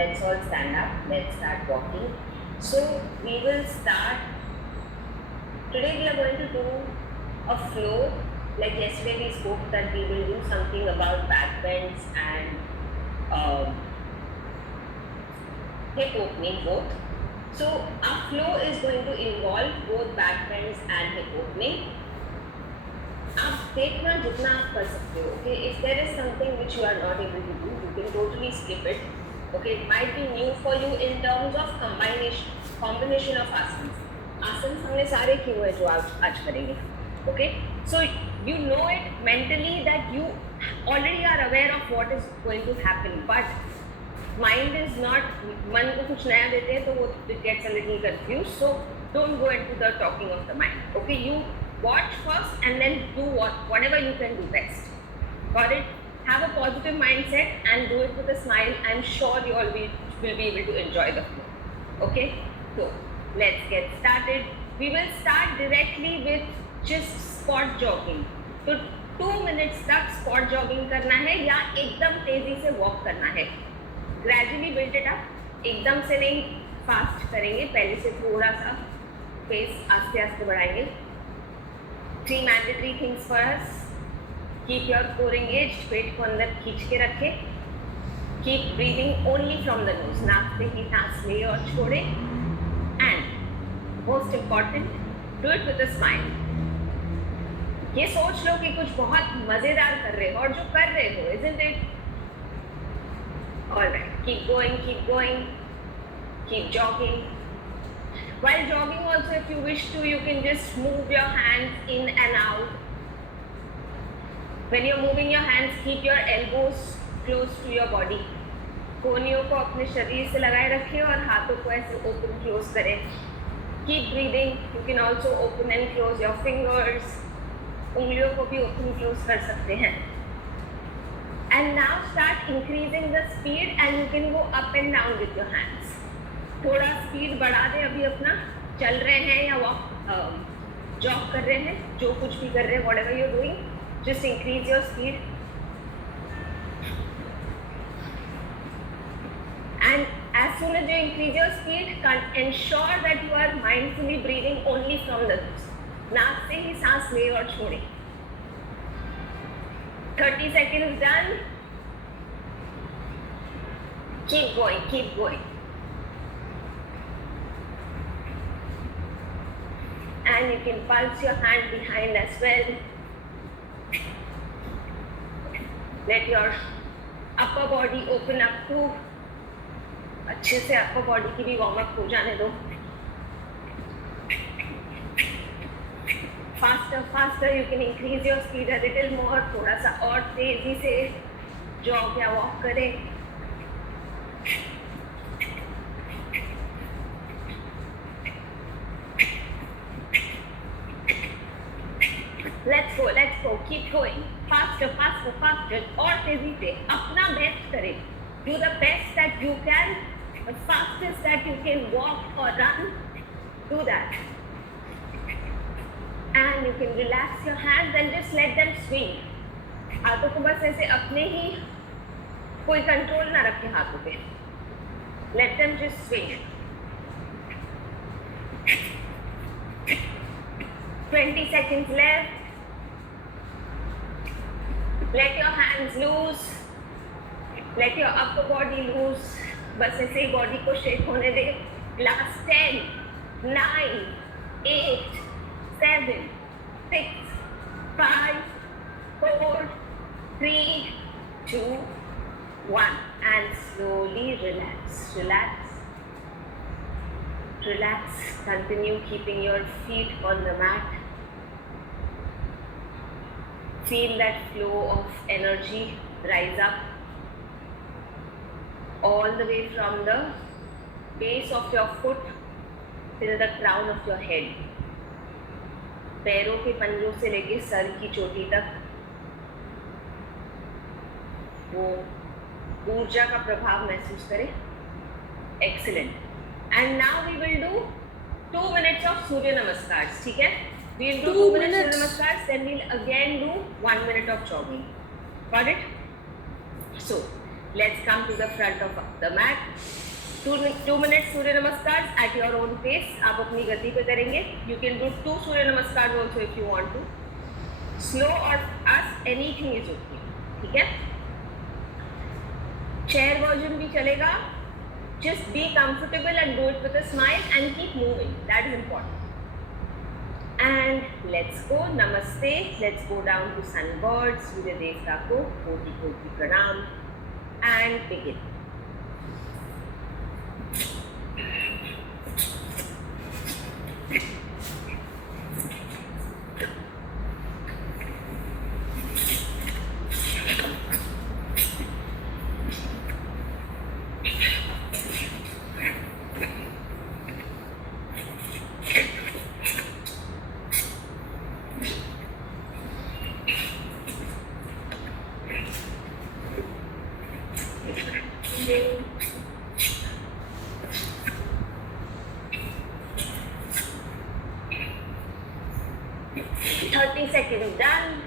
let's all stand up. Let's start walking. So we will start. Today we are going to do a flow. Like yesterday we spoke that we will do something about back bends and hip opening both. So our flow is going to involve both back bends and hip opening. आप देखना जितना आप कर सकते हो. Okay, if there is something which you are not able to do, you can totally skip it. Okay, it might be new for you in terms of combination of asanas. Asanas हमने सारे किए हुए जो आज करेंगे. Okay, so you know it mentally that you already are aware of what is going to happen, but mind is not. मन को कुछ नया देते हैं तो वो it gets a little confused. So don't go into the talking of the mind. Okay, you watch first and then do whatever you can do best. Got it? Have a positive mindset and do it with a smile. I'm sure you all will be able to enjoy the flow. Okay? So let's get started. We will start directly with just spot jogging. तो 2 minutes तक spot jogging करना है या एकदम तेजी से walk करना है. Gradually build it up. एकदम से नहीं fast करेंगे. पहले से थोड़ा सा pace आस्ते आस्ते बढ़ाएंगे. 3 mandatory things for us. Keep your core engaged. पेट को अंदर खींच के रखें. Keep breathing only from the nose. नाक से ही सांस ले और छोड़े. And most important, do it with a smile. ये सोच लो कि कुछ बहुत मजेदार कर रहे हो और जो कर रहे हो, isn't it? All right. Keep going. Keep jogging. While jogging also, if you wish to, you can just move your hands in and out. When you're moving your hands, keep your elbows close to your body. कोहनियों को अपने शरीर से लगाए रखें और हाथों को ऐसे open close करें. Keep breathing. You can also open and close your fingers. उंगलियों को भी open close कर सकते हैं. And now start increasing the speed and you can go up and down with your hands. थोड़ा स्पीड बढ़ा दें. अभी अपना चल रहे हैं या वॉक जॉग कर रहे हैं, जो कुछ भी कर रहे हैं, whatever you're doing, just increase your speed. And as soon as you increase your speed, ensure that you are mindfully breathing only from the nose. नाक से ही सांस ले और छोड़े. 30 seconds done. Keep going. And you can pulse your hand behind as well. Let your upper body open up too. अच्छे से upper body की भी warm up हो जाने दो. Faster, you can increase your speed a little more. थोड़ा सा और तेजी से jog या walk करें. Let's go. Keep going. Faster. और तेजी से अपना best करें. Do the best that you can, the fastest that you can walk or run. Do that. And you can relax your hands and just let them swing. हाथों को बस ऐसे अपने ही, कोई कंट्रोल ना रखें हाथों पे. Let them just swing. 20 seconds left. Let your hands loose. Let your upper body loose. बस ऐसे ही बॉडी को शेक होने दे. Last 10, 9, 8, 7, 6, 5, 4, 3, 2, 1. And slowly relax. Continue keeping your feet on the mat. Feel that flow of energy rise up all the way from the base of your foot till the crown of your head. पैरों के पंजों से लेके sir की चोटी तक वो ऊर्जा का प्रभाव महसूस करें. Excellent. And now we will do 2 minutes of Surya Namaskars. ठीक है? We'll do 2 minutes Surya Namaskars, then we'll again do 1 minute of jogging. Got it? So Let's come to the front of the mat. 2 minutes सूर्य नमस्कार at your own pace. आप अपनी गति पे करेंगे. You can do 2 सूर्य नमस्कार also if you want to. Slow or fast, anything is okay. ठीक है? Chair version भी चलेगा. Just be comfortable and do it with a smile and keep moving. That is important. And let's go. Namaste. Let's go down to Sunbird. Surya Devta ko koti koti pranam. And begin. Seconds done.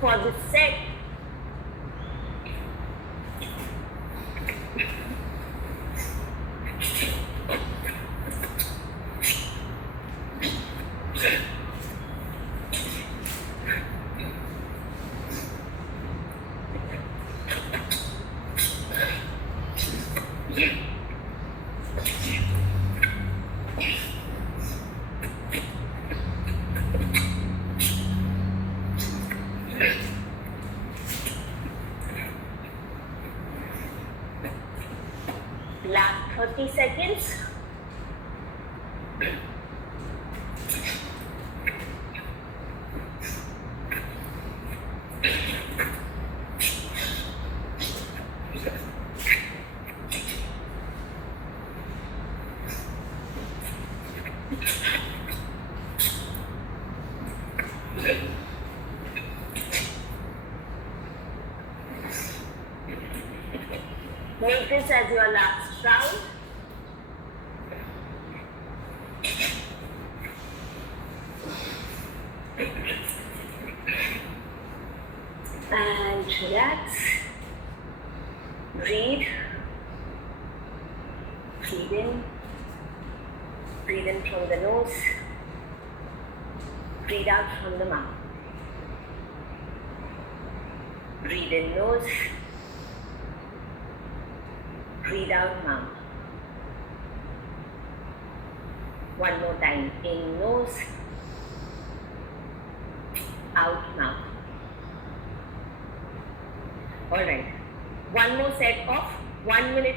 For the set. Last 30 seconds. Make this as your last round. And relax. Breathe. Breathe in. Breathe in from the nose. Breathe out from the mouth. Breathe in nose. Breathe out mouth. One more time. In nose. Out mouth. Alright. One more set of 1 minute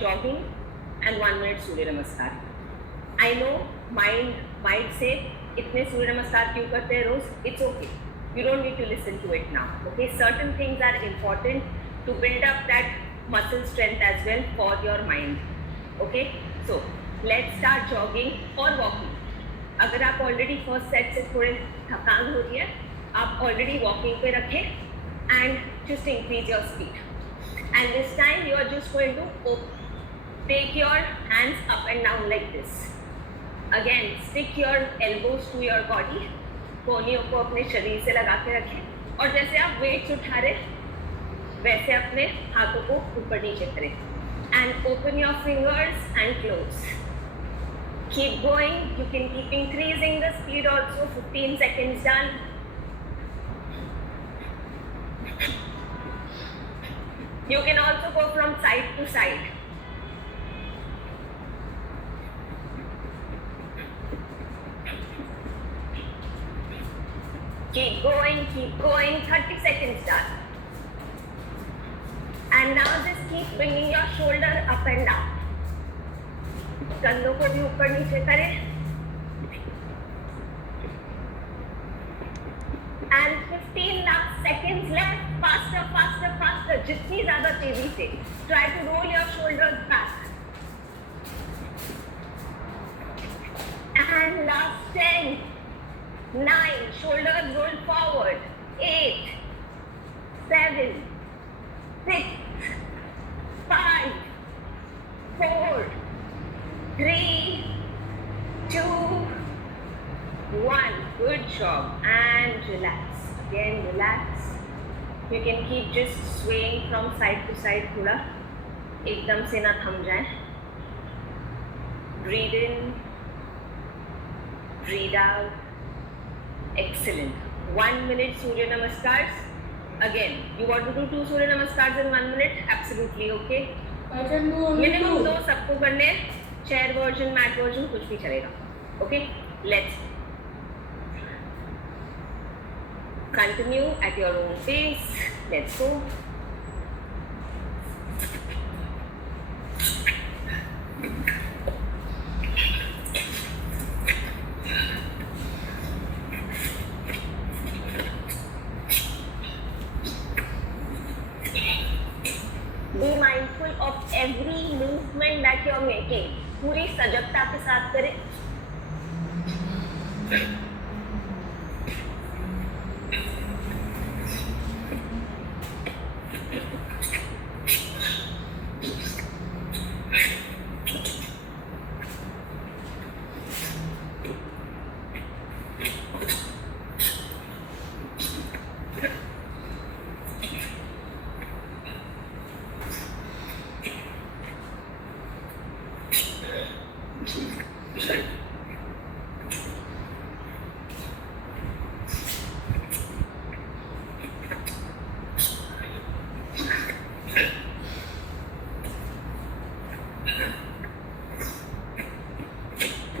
jogging and 1 minute Surya Namaskar. I know mind might say, इतने सूर्य नमस्कार क्यों करते हैं रोज? It's okay. You don't need to listen to it now. Okay, certain things are important to build up that muscle strength as well for your mind. Okay, so let's start jogging or walking. अगर आप already first set से थोड़े थकान हो रही है, आप already walking पे रखें and just increase your speed. And this time you are just going to take your hands up and down like this. Again, stick your elbows to your body. कोहनियों को अपने शरीर से लगा के रखें और जैसे आप वेट्स उठा रहे वैसे अपने हाथों को ऊपर नीचे करें. And open your fingers and close. Keep going. You can keep increasing the speed also. 15 seconds done. You can also go from side to side. Keep going, 30 seconds done. And now just keep bringing your shoulder up and down. कंधों को भी ऊपर नीचे करें. and 15 last seconds left. Faster, faster, faster. जितनी ज़्यादा तेजी से. Try to roll your shoulders back. And last 10, 9, shoulders roll forward. 8, 7, 6, 5, 4, 3, 2, 1. Good job. And relax. Again, relax. You can keep just swaying from side to side थोड़ा. एकदम से ना थम जाए. Breathe in. Breathe out. Excellent. 1 minute Surya Namaskars. Again, you want to do 2 Surya Namaskars in 1 minute? Absolutely okay. I can do only Minimum 2. 2 सबको करने. Chair version, mat version कुछ भी चलेगा. Okay. Let's continue at your own pace. Let's go. Be mindful of every movement that you're making. पूरी सजगता के साथ करें.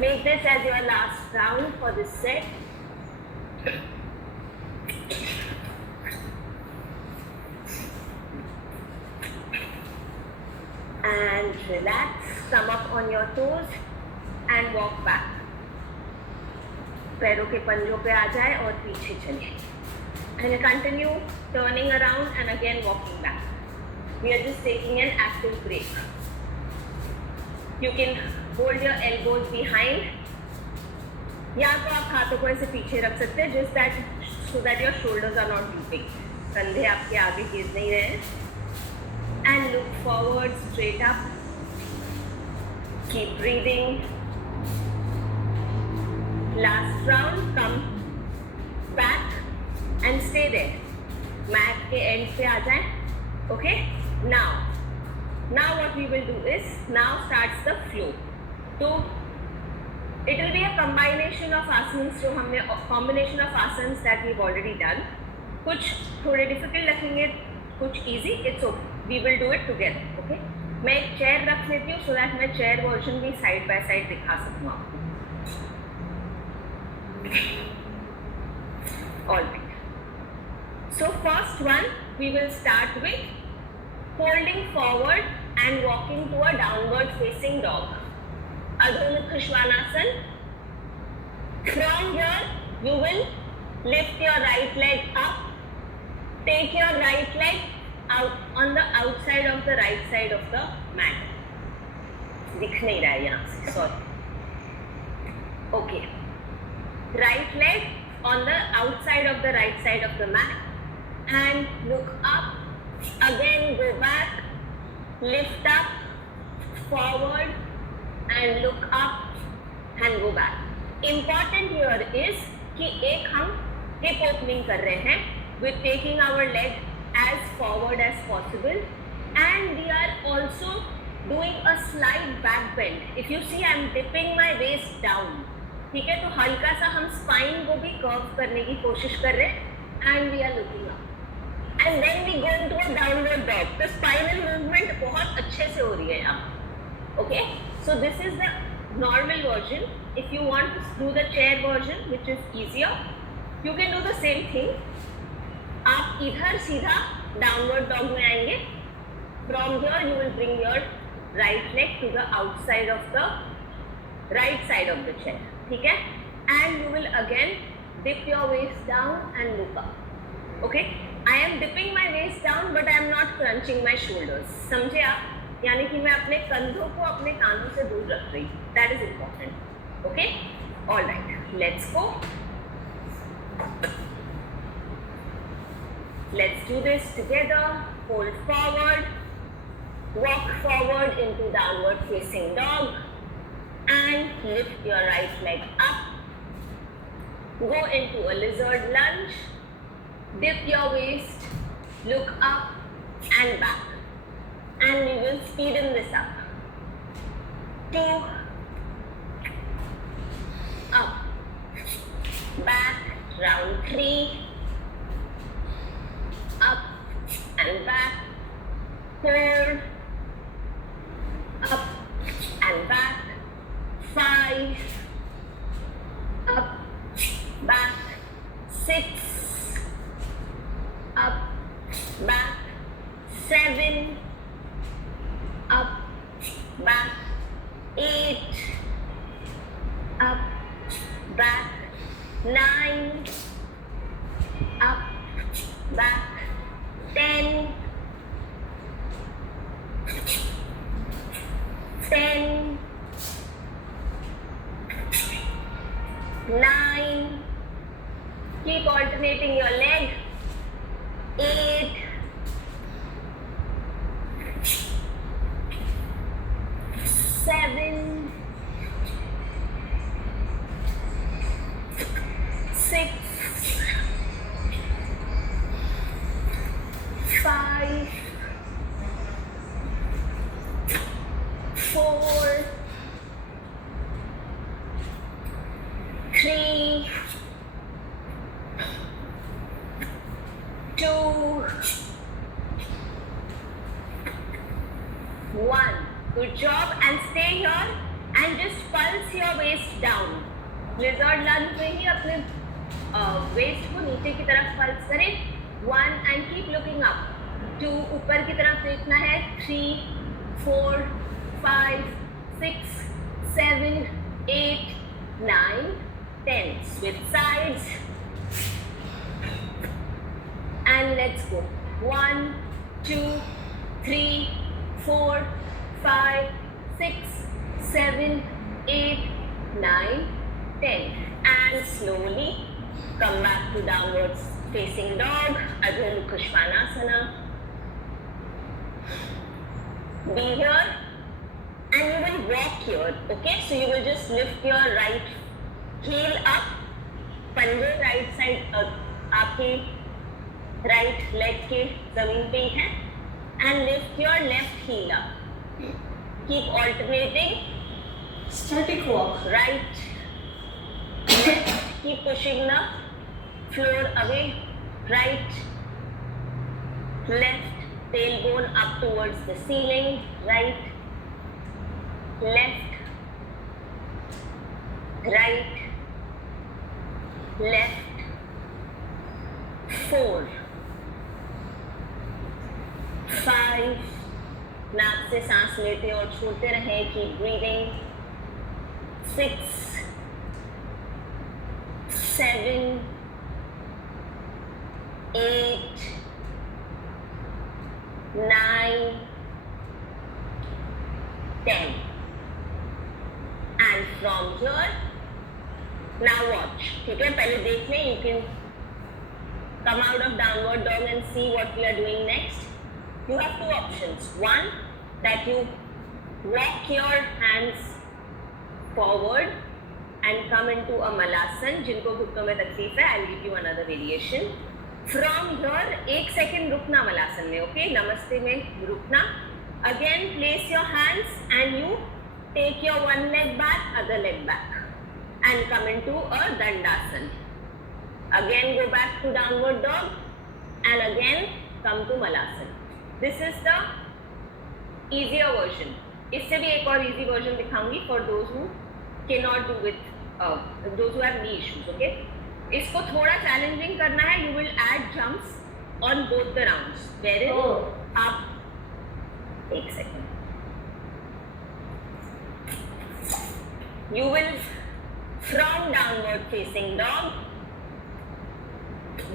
Make this as your last round for this set. And relax. Come up on your toes and walk back. पैरों के पंजों पे आ जाए और पीछे चले. And continue turning around and again walking back. We are just taking an active break. You can hold your elbows behind. या तो आप हाथों को ऐसे पीछे रख सकते हैं, just that so that your shoulders are not drooping. कंधे आपके आगे गिर नहीं रहे हैं. And look forward, straight up. Keep breathing. Last round, come back and stay there. Mat के end पे आ जाएं. Okay? Now what we will do is, now starts the flow. So it will be a combination of asanas जो हमने combination of asanas that we've already done. कुछ थोड़े difficult लगेंगे, कुछ easy. It's okay. We will do it together. Okay? मैं एक chair रख लेती हूँ so that मैं chair version भी side by side दिखा सकूँ आपको. All right. So first one we will start with holding forward and walking to a downward facing dog. Adho Mukha Svanasana. From here you will lift your right leg up. Take your right leg out on the outside of the right side of the mat. दिख नहीं रहा है यहाँ से, sorry. Okay. Right leg on the outside of the right side of the mat. And look up. Again go back. Lift up. Forward. And look up and go back. Important here is कि एक हम hip opening कर रहे हैं with taking our leg as forward as possible, and we are also doing a slight back bend. If you see, I am dipping my waist down. ठीक है, तो हल्का सा हम spine को भी curve करने की कोशिश कर रहे हैं and we are looking up. And then we go into a downward dog. तो spinal movement बहुत अच्छे से हो रही है यहाँ. Okay, so this is the normal version. If you want to do the chair version, which is easier, you can do the same thing. आप इधर सीधा downward dog में आएंगे. From here you will bring your right leg to the outside of the right side of the chair. ठीक है? And you will again dip your waist down and look up. Okay, I am dipping my waist down but I am not crunching my shoulders. समझे आप? यानी कि मैं अपने कंधों को अपने कानों से दूर रख रही हूँ. That is important. Okay, all right, let's go. Let's do this together. Fold forward, walk forward into downward facing dog and lift your right leg up. Go into a lizard lunge. Dip your waist, look up and back, and we will speeden this up. 2, up, back, round 3, up and back, 4, up and back, 5, up, back, 6, up, back, 7, up, back, 8, up, back, 9, up, back, 10, 9, keep alternating your leg, 8, 7, 6, 5, 4, 3, 2, 1. Good job, and stay here and just pulse your waist down. Lizard lunge में ही अपने waist को नीचे की तरफ pulse करें. 1 and keep looking up. 2 ऊपर की तरफ देखना है. 3, 4, 5, 6, 7, 8, 9, 10. Switch sides. And let's go. 1, 2, 3, 4, 5, 6, 7, 8, 9, 10. And slowly come back to downward facing dog, Adho Mukha Svanasana. Be here and you will walk here. Okay, so you will just lift your right heel up, पंजे right side आपके right leg के जमीन पे ही है, and lift your left heel up. Keep alternating. Static walk. Right, left, keep pushing the floor away. Right, left, tailbone up towards the ceiling. Right, left, right, left. 4, 5. नाक से सांस लेते और छोड़ते रहें. Keep breathing. 6, 7, 8, 9, 10. And from here, now watch. ठीक है, पहले देख लें. You can come out of downward dog and see what we are doing next. You have 2 options. One, that you walk your hands forward and come into a malasan. जिनको घुटनों में तकलीफ है, I'll give you another variation. From here, 1 second रुकना malasan में, okay? नमस्ते में रुकना. Again, place your hands and you take your one leg back, other leg back, and come into a dandasan. Again, go back to downward dog, and again come to malasan. This is the easier version. इससे भी एक और easy version दिखाऊंगी for those who cannot do with those who have knee issues. Okay? इसको थोड़ा challenging करना है. You will add jumps on both the rounds. Wherein आप 1 second. You will from downward facing dog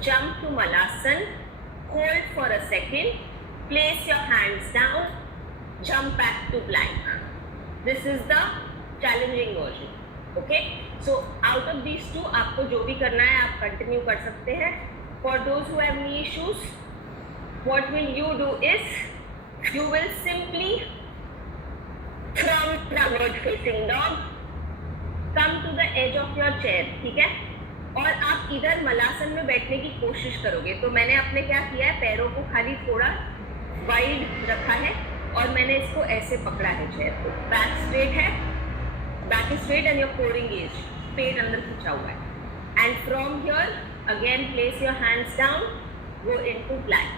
jump to Malasana, hold for a second, place your hands down, jump back to plank. This is the challenging version. Okay, so out of these two आपको जो भी करना है आप continue कर सकते हैं. For those who have knee issues, what will you do is you will simply from downward facing dog come to the edge of your chair. ठीक है, और आप इधर मलासन में बैठने की कोशिश करोगे. तो मैंने अपने क्या किया है, पैरों को खाली थोड़ा वाइड रखा है और मैंने इसको ऐसे पकड़ा है चेयर को. बैक स्ट्रेट है, back is straight and your core engage, पेट अंदर खींचा हुआ है. And from here again place your hands down, go into plank,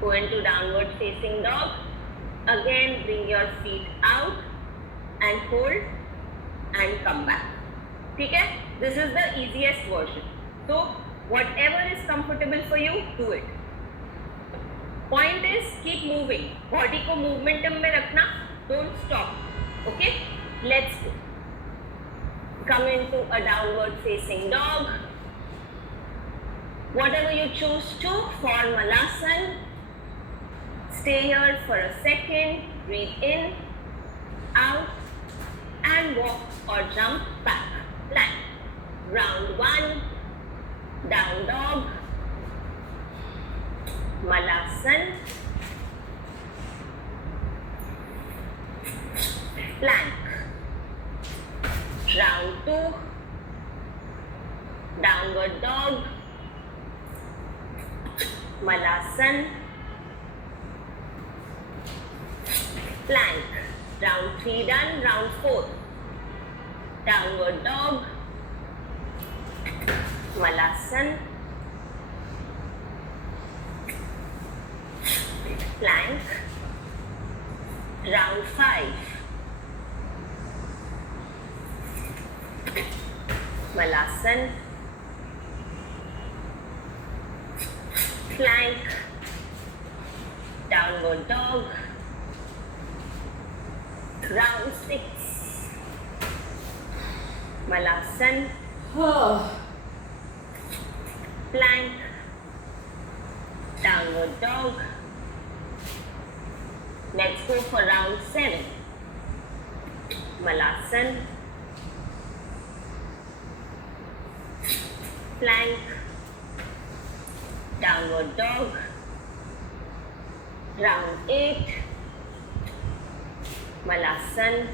go into downward facing dog. Again bring your feet out and hold and come back. ठीक है, this is the easiest version. तो whatever is comfortable for you, do it. Point is keep moving. Body को momentum में रखना, don't stop. Okay, let's go. Come into a downward facing dog. Whatever you choose to for Malasana. Stay here for a second. Breathe in, out, and walk or jump back. Plank. Round 1. Down dog. Malasana. Plank. Round 2. Downward dog. Malasana. Plank. Round 3 done. Round 4. Downward dog. Malasana. Plank. Round 5. Malasana. Plank. Downward dog. Round 6. Malasana. Plank. Downward dog. Let's go for round 7. Malasana. Plank. Downward dog. Round 8. Malasana.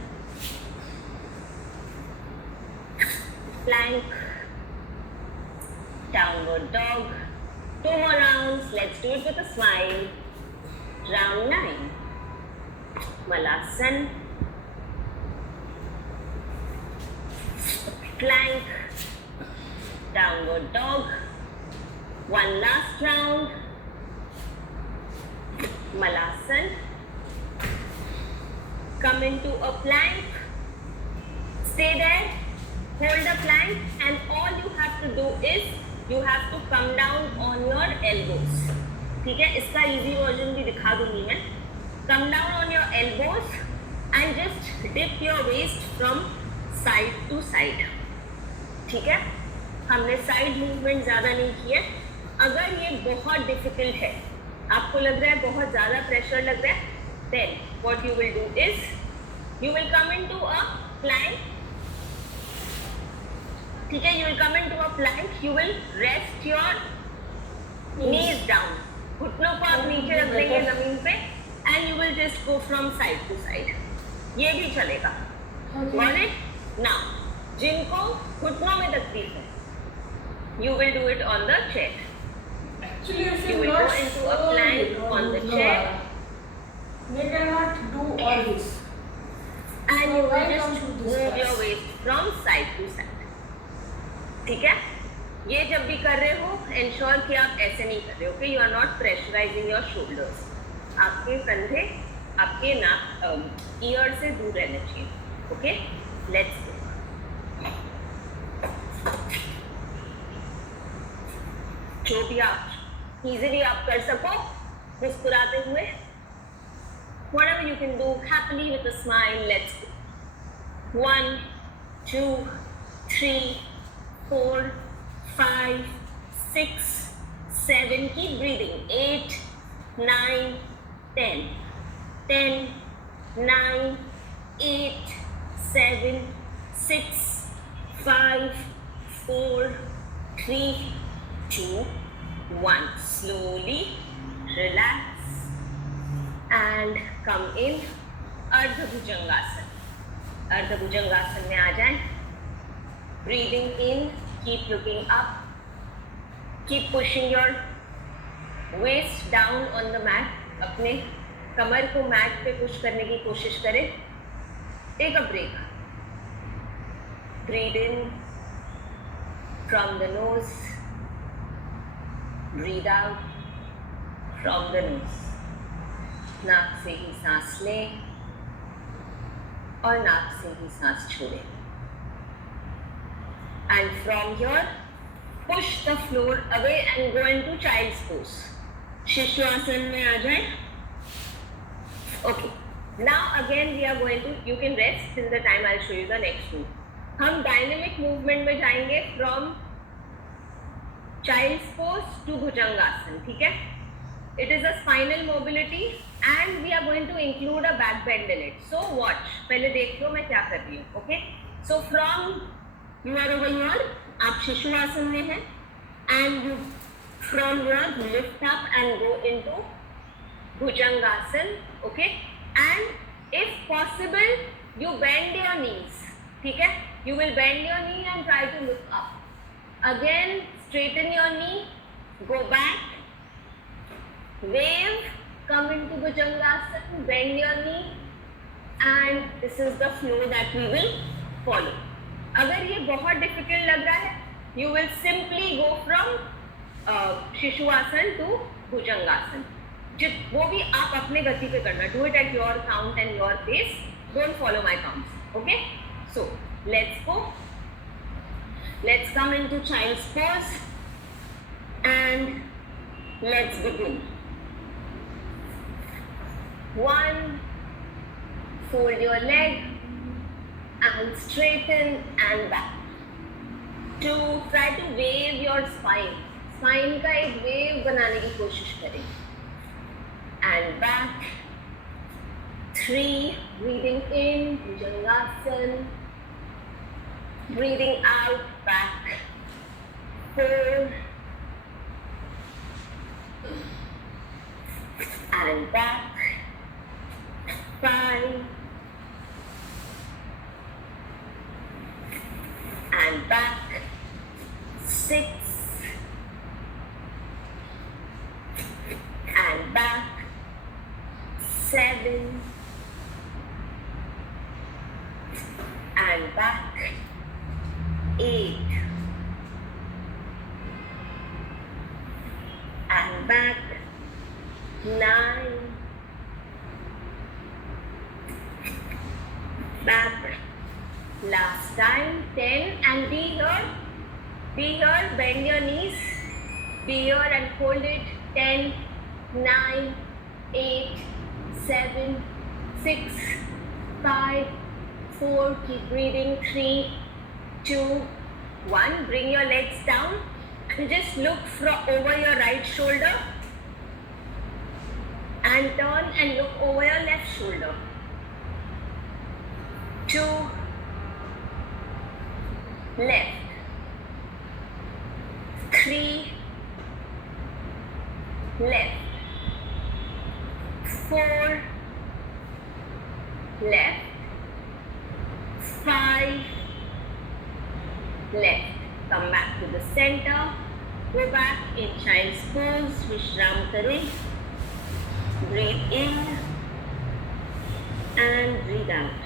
Plank. Downward dog. 2 more rounds. Let's do it with a smile. Round 9. Malasana. Plank. Downward dog. One last round. Malasana. Come into a plank. Stay there. Hold the plank, and all you have to do is you have to come down on your elbows. ठीक है, इसका easy version भी दिखा दूंगी मैं. Come down on your elbows and just dip your waist from side to side. ठीक है, हमने side movement ज़्यादा नहीं किए. अगर ये बहुत difficult है, आपको लग रहा है बहुत ज़्यादा pressure लग रहा है, then what you will do is you will come into a plank. ठीक है, you will come into a plank. You will rest your knees down. घुटनों को आप नीचे रख देंगे जमीन पे, and you will just go from side to side. ये भी चलेगा. Got it? Now, जिनको घुटनों में तकलीफ है, you will do it on the chair. Actually, you You should will not go into a plank on the chair. They cannot do all this. And So you why will don't just you move discuss? your waist from side to side. ठीक है, ये जब भी कर रहे हो ensure कि आप ऐसे नहीं कर रहे हो. Okay, you are not pressurizing your shoulders. आपके कंधे आपके नाक ईयर से दूर रहने चाहिए. Okay, let's go. जो भी आप easily आप कर सको मुस्कुराते हुए. Whatever you can do happily with a smile. Let's go. 1, 2, 3, 4, 5, 6, 7, keep breathing, 8, 9, 10, 10, 9, 8, 7, 6, 5, 4, 3, 2, 1. Slowly relax and come in Ardha Bhujangasana. Ardha Bhujangasana में आ जाएं. Breathing in, keep looking up, keep pushing your waist down on the mat. अपने कमर को mat पे push करने की कोशिश करें. Take a break. Breathe in from the nose. Breathe out from the nose. नाक से ही सांस लें और नाक से ही सांस छोड़ें. And from here, push the floor away and go into child's pose. शिशुआसन में आ जाएं. Okay. Now again we are going to. You can rest till the time I'll show you the next move. हम dynamic movement में जाएंगे from child's pose to bhujangasana. ठीक है. It is a spinal mobility and we are going to include a back bend in it. So watch. पहले देख लो मैं क्या कर रही हूँ. Okay. So from you are over here, आप शिशुआसन में हैं and you from here lift up and go into bhujangasana. Okay. And if possible you bend your नीज. ठीक है. You will bend your knee and try to look up. Again, straighten your knee, go back, wave, come into Bhujangasana, bend your knee, and this is the flow that we will follow. अगर ये बहुत difficult लग रहा है, you will simply go from Shishuasan to Bhujangasana. वो भी आप अपने गति पे करना. Do it at your count and your pace. Don't follow my counts. Okay? So let's go. Let's come into child's pose and let's begin. 1, fold your leg and straighten and back. 2, try to wave your spine. Spine का एक wave बनाने की कोशिश करें. And back. 3, breathing in, Bhujangasana. Breathing out, back. 4, and back. 5, and back. 6, and back. 7, and back. 8, and back. 9, back. Last time. 10, and be here. Be here. Bend your knees. Be here and hold it. 10, 9, 8, 7, 6, 5, 4. Keep breathing. 3, 2, 1. Bring your legs down and just look over your right shoulder and turn and look over your left shoulder. 2, left. 3, left. 4, left. 5, left. Come back to the center. Go back in child's pose. Vishram kare. Breathe in and breathe out.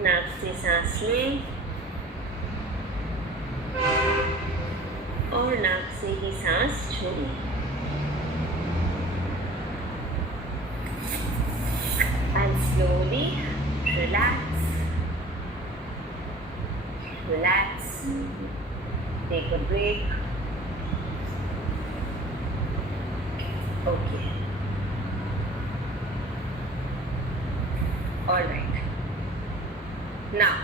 नाक से सांस लें और नाक से ही सांस छोड़ें. And slowly relax. Relax. Take a break. Okay. All right. Now,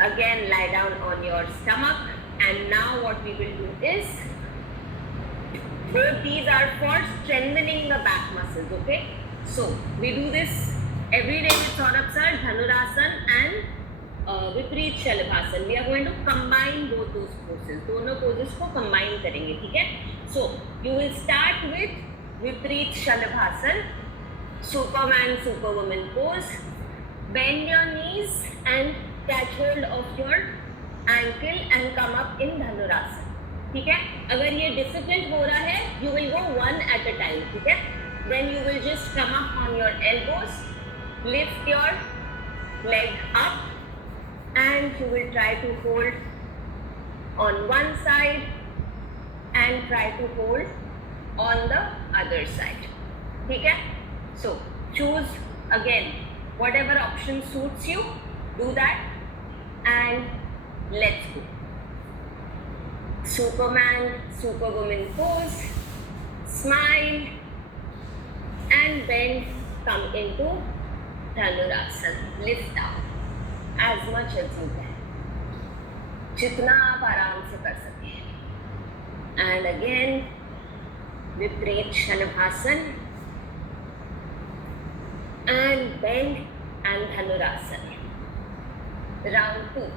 again lie down on on your stomach. And now what we will do is, both these are for strengthening the back muscles, okay? So we do this every day with Saurabh sir, Dhanurasana and Viparit Shalabhasana. We are going to combine both those poses. दोनों poses को combine करेंगे, ठीक है? So you will start with Viparit Shalabhasana, Superman, Superwoman pose. Bend your knees and catch hold of your ankle and come up in Dhanurasana. ठीक है? अगर ये difficult हो रहा है, you will go one at a time. ठीक है? Then you will just come up on your elbows, lift your leg up, and you will try to hold on one side and try to hold on the other side. ठीक है? So choose again whatever option suits you. Do that and let's go. Superman, Superwoman pose, smile and bend, come into Dhanurasana. Lift up as much as you can, जितना आप आराम से कर सकें. And again, Viparit Shalabhasana and bend and Dhanurasana. Round 2.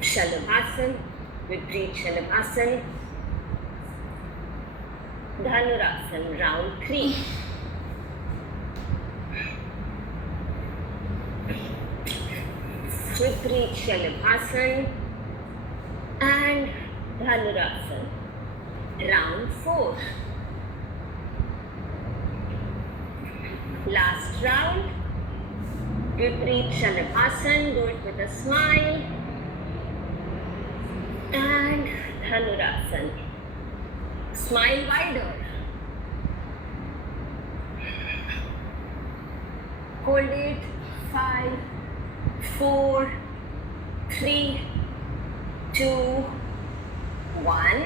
Shalabhasana, Viparit Shalabhasana, Dhanurasana. Round 3. Viparit Shalabhasana and Dhanurasana. Round 4. Last round. Viparit Shalabhasana. Do it with a smile. And Dhanurasana. Smile wider. Hold it. 5, 4, 3, 2, 1.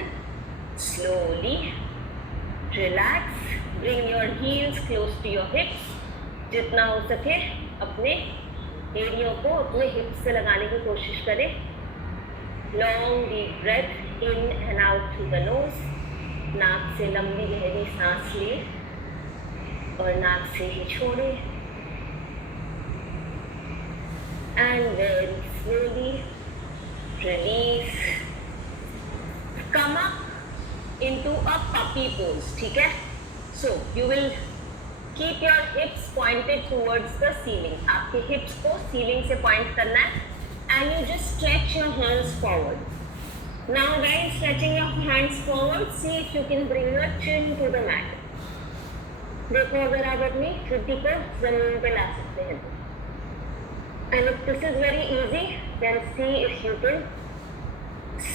Slowly relax. Bring your heels close to your hips. जितना हो सके अपने एरियो को अपने हिप्स से लगाने की कोशिश करें. Long deep breath in and out through the nose. नाक से लंबी गहरी सांस ले और नाक से ही छोड़े. And very slowly release. Come up into a puppy pose. ठीक है? So you will keep your hips pointed towards the ceiling. आपके hips को ceiling से point करना है. And you just stretch your hands forward. Now while stretching your hands forward, see if you can bring your chin to the mat. देखो अगर आप अपनी ठुड्डी को जमीन पे ला सकते हैं तो. And if this is very easy, then see if you can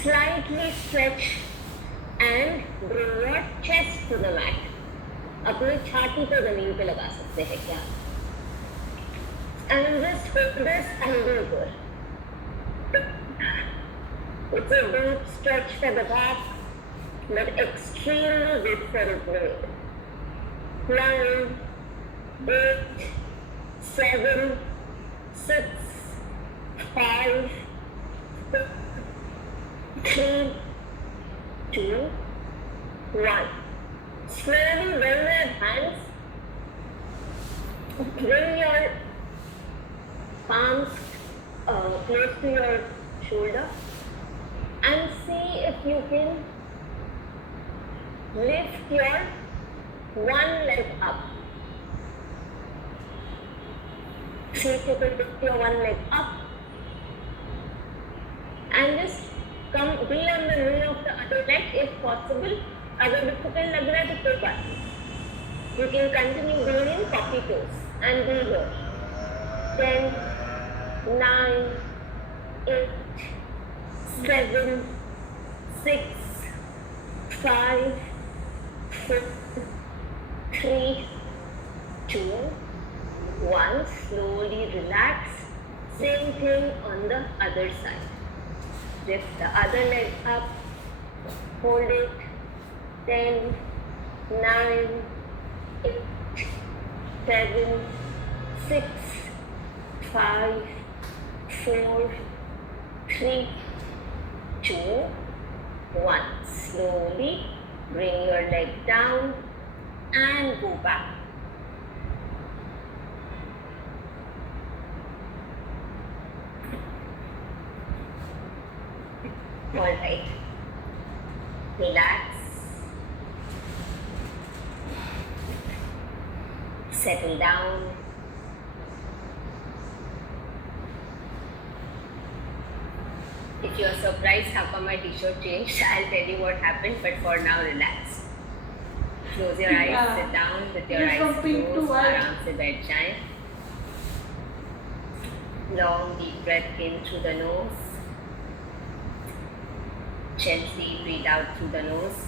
slightly stretch and bring your chest to the mat. अपनी छाती को जमीन पे लगा सकते हैं क्या? And just hold this and deeper. It's a deep stretch for the back, but extremely good for the brain. 9, 8, 7, 6, 5, 3, 2, 1. Slowly bend your hands. Bring your palms close to your shoulder and see if you can lift your one leg up. See if you can lift your one leg up and just come be on the knee of the other leg if possible. अगर difficult लग रहा है तो कोई बात नहीं. You can continue being in puppy pose and be here. 10, 9, 8, 7, 6, 5, 4, 3, 2, 1. Slowly relax. Same thing on the other side. Lift the other leg up. Hold it. 10, 9, 8, 7, 6, 5, 4, 3, 2, 1. Slowly bring your leg down and go back. All right. Relax. Settle down. If you're surprised how come my t-shirt changed, I'll tell you what happened, but for now, relax. Close your eyes, Yeah. sit down with your It's eyes from pink to closed, white. आराम से बैठ जाएं. Long deep breath in through the nose. Gently breathe out through the nose.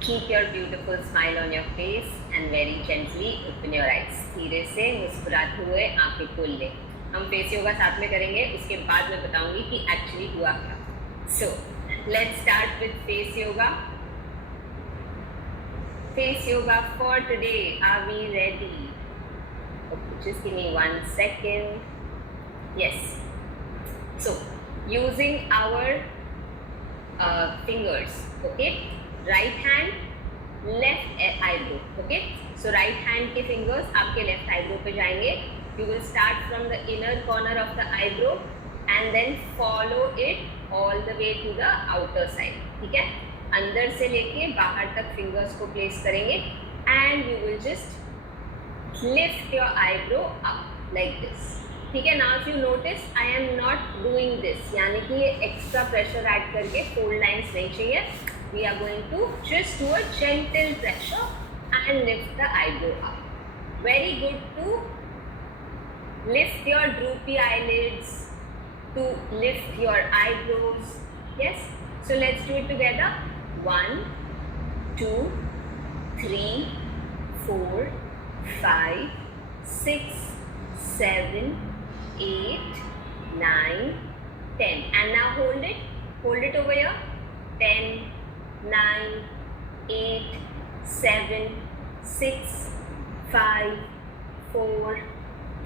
Keep your beautiful smile on your face and very gently open your eyes. धीरे से मुस्कुराते हुए आंखें खोल लें. हम फेस योगा साथ में करेंगे, उसके बाद मैं बताऊंगी कि एक्चुअली हुआ क्या. So, let's start with face yoga. Face yoga for today. Are we ready? Okay, just give me 1 second. Yes. So, using our fingers, okay? Right hand, left eyebrow, okay? So, right hand के fingers आपके left eyebrow पे जाएंगे. You will start from the inner corner of the eyebrow and then follow it all the way to the outer side. ठीक है? अंदर से लेके बाहर तक fingers को place करेंगे and you will just lift your eyebrow up like this. ठीक है? Now if you notice, I am not doing this. यानी कि ये extra pressure add करके fold lines नहीं चाहिए. We are going to just do a gentle pressure and lift the eyebrow up. Very good to lift your droopy eyelids, to lift your eyebrows. Yes? So let's do it together. 1, 2, 3, 4, 5, 6, 7, 8, 9, 10. And now hold it. Hold it over here. 10, 9, 8, 7, 6, 5, 4,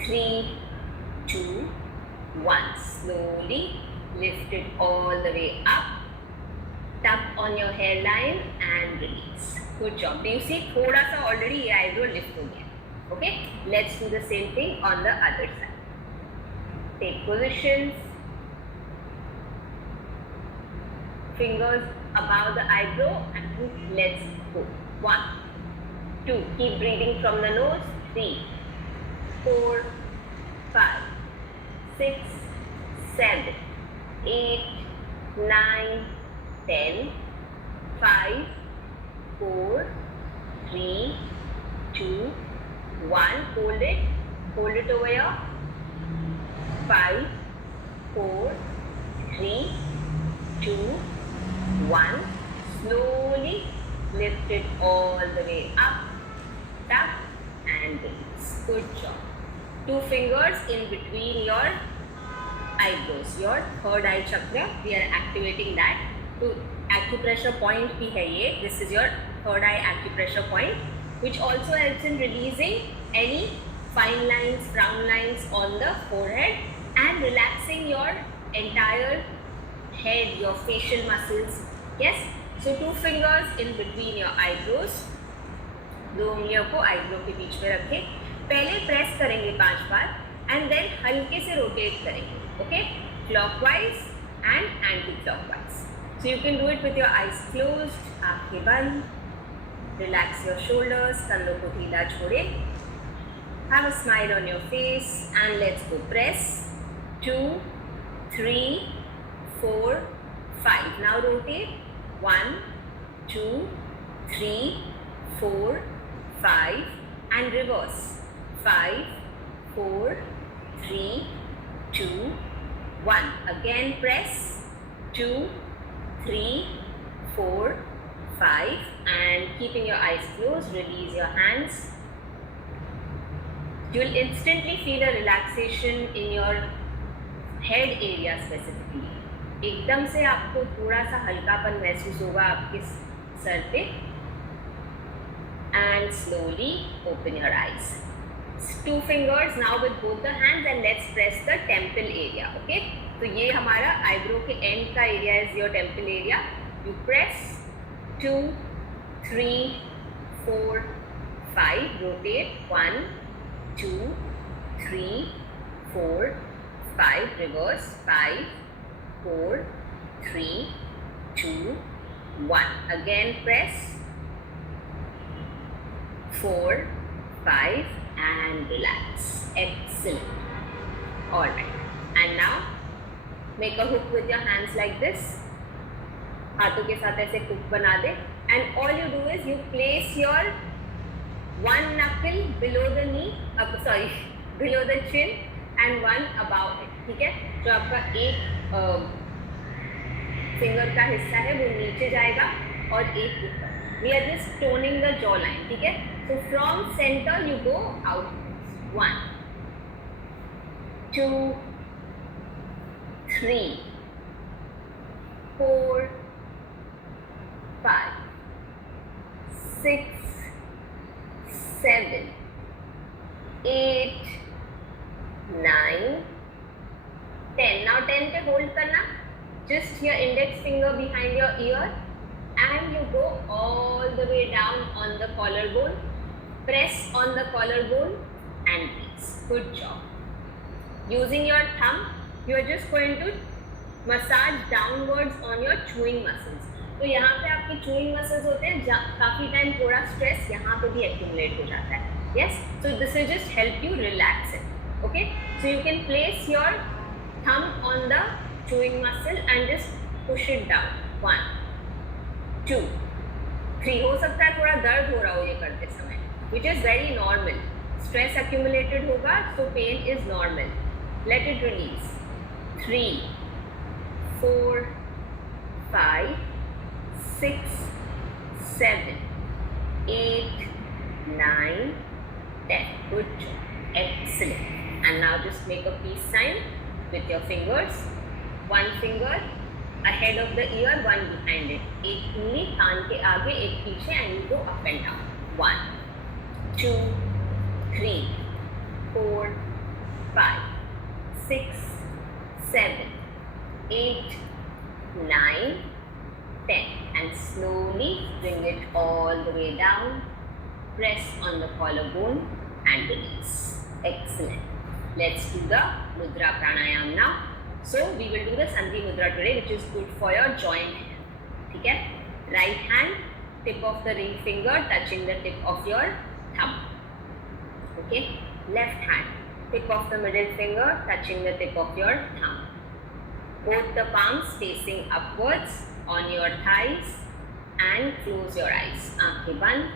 3, 2, 1. Slowly lift it all the way up. Tap on your hairline and release. Good job. Do you see? थोड़ा सा already ये eyebrow lift हो गया. Okay? Let's do the same thing on the other side. Take positions. Fingers above the eyebrow and let's go. 1, 2. Keep breathing from the nose. 3, 4, 5, 6, 7, 8, 9, 10, 5, 4, 3, 2, 1. Hold it. Hold it over here. 5, 4, 3, 2, 1. Slowly lift it all the way up. Tap and release. Good job. 2 fingers in between your eyebrows. Your third eye chakra. We are activating that. To acupressure point bhi hai ye. This is your third eye acupressure point, which also helps in releasing any fine lines, frown lines on the forehead and relaxing your entire head, your facial muscles. Yes. So 2 fingers in between your eyebrows. 2 उंगलियों को eyebrow के बीच में रखें. पहले press करेंगे 5 बार and then हल्के से rotate करेंगे. Okay? Clockwise and anti clockwise. So you can do it with your eyes closed. आंखें बंद. Relax your shoulders. कंधों को ढीला छोड़े. Have a smile on your face and let's go. Press. 2, 3, 4, 5. Now rotate. 1, 2, 3, 4, 5 and reverse. 5, 4, 3, 2, 1. Again press. 2, 3, 4, 5 and keeping your eyes closed, release your hands. You will instantly feel a relaxation in your head area specifically. एकदम से आपको थोड़ा सा हल्कापन महसूस होगा आपके sir पे. And slowly open your eyes. 2 fingers now with both the hands and let's press the temple area. Okay, तो ये हमारा eyebrow के end का area is your temple area. You press 2, 3, 4, 5. Rotate 1, 2, 3, 4, 5. Reverse 5, 4, 3, 2, 1. Again press 4, 5 and relax. Excellent. Alright. And now make a hook with your hands like this. हाथों के साथ ऐसे hook बना दे. And all you do is you place your one knuckle below the knee, below the chin and one above it. ठीक है? जो आपका एक finger का हिस्सा है वो नीचे जाएगा और एक ऊपर. We are just toning the jawline. ठीक है? So from center you go outwards. 1, 2, 3, 4, 5, 6, 7, 8, 9, 10. Now 10 पे hold करना. Just your index finger behind your ear and you go all the way down on the collarbone. Press on the collarbone and release. Good job. Using your thumb, you are just going to massage downwards on your chewing muscles. तो यहाँ पे आपके chewing muscles होते हैं, काफी time थोड़ा stress यहाँ पे भी accumulate हो जाता है. Yes, so this will just help you relax it. Okay, so you can place your thumb on the chewing muscle and just push it down. 1, 2, 3. हो सकता है थोड़ा दर्द हो रहा हो ये करते समय, which is very normal. Stress accumulated होगा, so pain is normal. Let it release. 3, 4, 5, 6, 7, 8, 9, 10. Good job. Excellent. And now just make a peace sign with your fingers. One finger ahead of the ear, one behind it. एक उंगली कान के आगे, एक पीछे, and you go up and down. 1, 2, 3, 4, 5, 6, 7, 8, 9, 10. And slowly bring it all the way down. Press on the collarbone and release. Excellent. Let's do the Mudra Pranayam now. So we will do the Sandhi Mudra today, which is good for your joint health. ठीक है? Right hand, tip of the ring finger touching the tip of your thumb. Okay? Left hand, tip of the middle finger touching the tip of your thumb. Both the palms facing upwards on your thighs and close your eyes. आंखें बंद.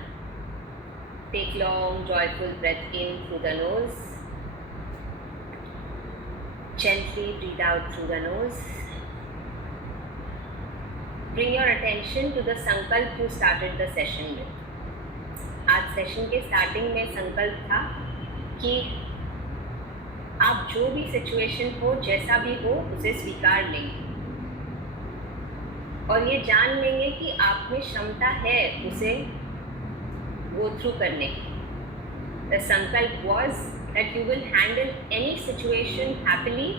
Take long, joyful breath in through the nose. Gently breathe out through the nose. Bring your attention to the संकल्प you started the session with. आज session के starting में संकल्प था कि आप जो भी सिचुएशन हो, जैसा भी हो, उसे स्वीकार लेंगे और ये जान लेंगे कि आप में क्षमता है उसे go through करने की. The संकल्प was that you will handle any situation happily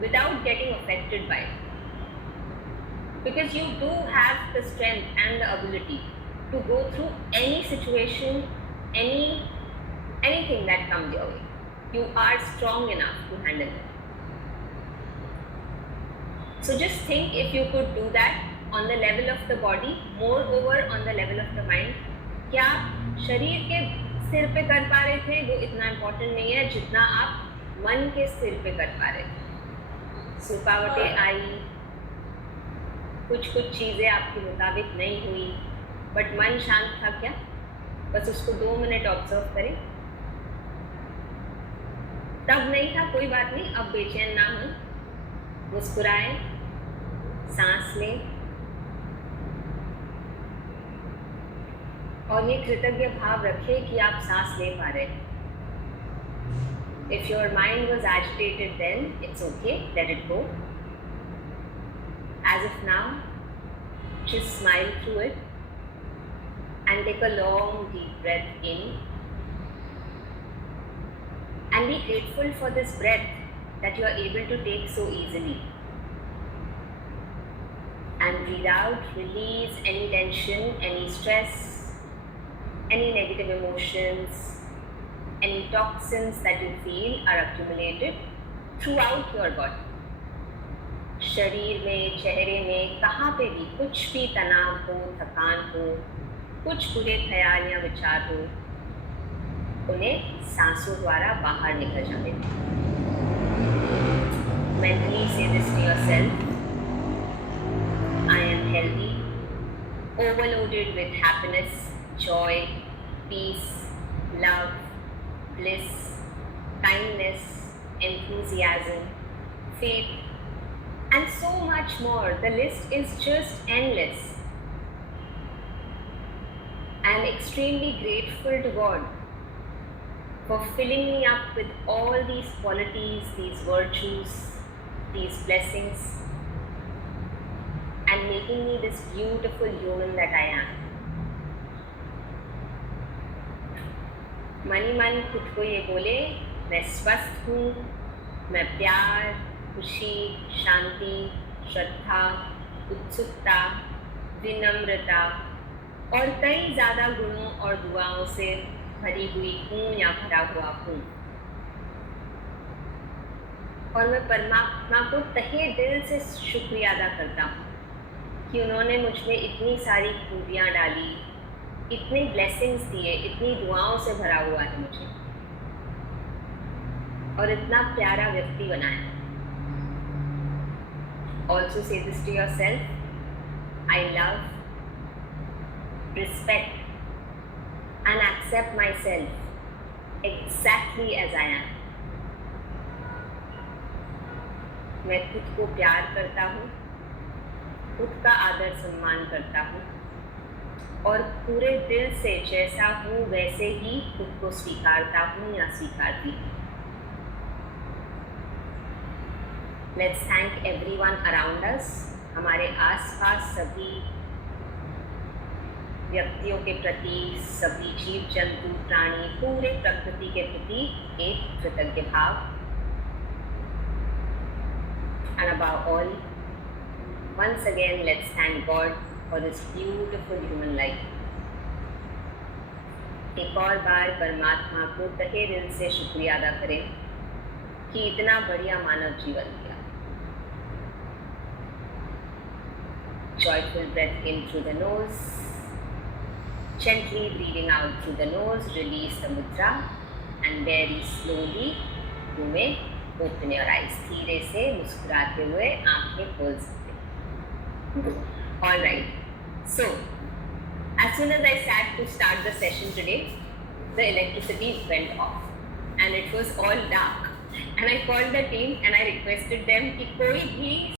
without getting affected by it. Because you do have the strength and the ability to go through any situation, anything that comes your way. You are strong enough to handle it. So just think if you could do that on the level of the body, moreover on the level of the mind. क्या आप शरीर के सिर पे कर पा रहे थे, वो इतना इम्पोर्टेंट नहीं है जितना आप मन के सिर पे कर पा रहे थे. रुकावटें आई, कुछ चीज़ें आपके मुताबिक नहीं हुई, बट मन शांत था क्या? बस उसको 2 मिनट ऑब्जर्व करें. तब नहीं था, कोई बात नहीं, अब बेचैन ना हो, मुस्कुराएं, सांस लें और ये कृतज्ञ भाव रखें कि आप सांस ले पा रहे हैं. If your mind was agitated then, it's okay, let it go. As of now, just smile through it and take a long deep breath in And be grateful for this breath that you are able to take so easily. And breathe out, release any tension, any stress, any negative emotions, any toxins that you feel are accumulated throughout your body. शरीर में, चेहरे में, कहाँ पे भी कुछ भी तनाव हो, थकान हो, कुछ बुरे ख्याल या विचार हो, उन्हें सांसों द्वारा बाहर निकल जाने दें. Mentally say this to yourself. I am healthy, overloaded with happiness, joy, peace, love, bliss, kindness, enthusiasm, faith, and so much more. The list is just endless. I am extremely grateful to God for filling me up with all these qualities, these virtues, these blessings, and making me this beautiful human that I am. मन ही मन खुद को ये बोले, मैं स्वस्थ हूँ, मैं प्यार, खुशी, शांति, श्रद्धा, उत्सुकता, विनम्रता और कई ज़्यादा गुणों और दुआओं से भरी हुई हूँ या भरा हुआ हूँ. और मैं परमात्मा को तहे दिल से शुक्रिया अदा करता हूँ कि उन्होंने मुझ में इतनी सारी खूबियाँ डाली, इतने ब्लेसिंग्स दिए, इतनी दुआओं से भरा हुआ है मुझे, और इतना प्यारा व्यक्ति बनाया. Also say this to yourself. I love, respect, and accept myself exactly as I am. मैं खुद को प्यार करता हूँ, खुद का आदर सम्मान करता हूँ, और पूरे दिल से जैसा हूँ वैसे ही खुद को स्वीकारता हूँ या स्वीकारती हूँ. Let's thank everyone around us. हमारे आसपास सभी व्यक्तियों के प्रति, सभी जीव जंतु, प्राणी, पूरे प्रकृति के प्रति एक कृतज्ञ भाव. And above all, once again, let's thank God for this beautiful human life. एक और बार परमात्मा को तहे दिल से शुक्रिया अदा करें कि इतना बढ़िया मानव जीवन दिया. Joyful breath in through the nose, gently breathing out through the nose, release the mudra, and very slowly you may open your eyes. धीरे से मुस्कुराते हुए आंखें खोल सकते. All right. So, as soon as I sat to start the session today, the electricity went off, and it was all dark. And I called the team and I requested them कि कोई भी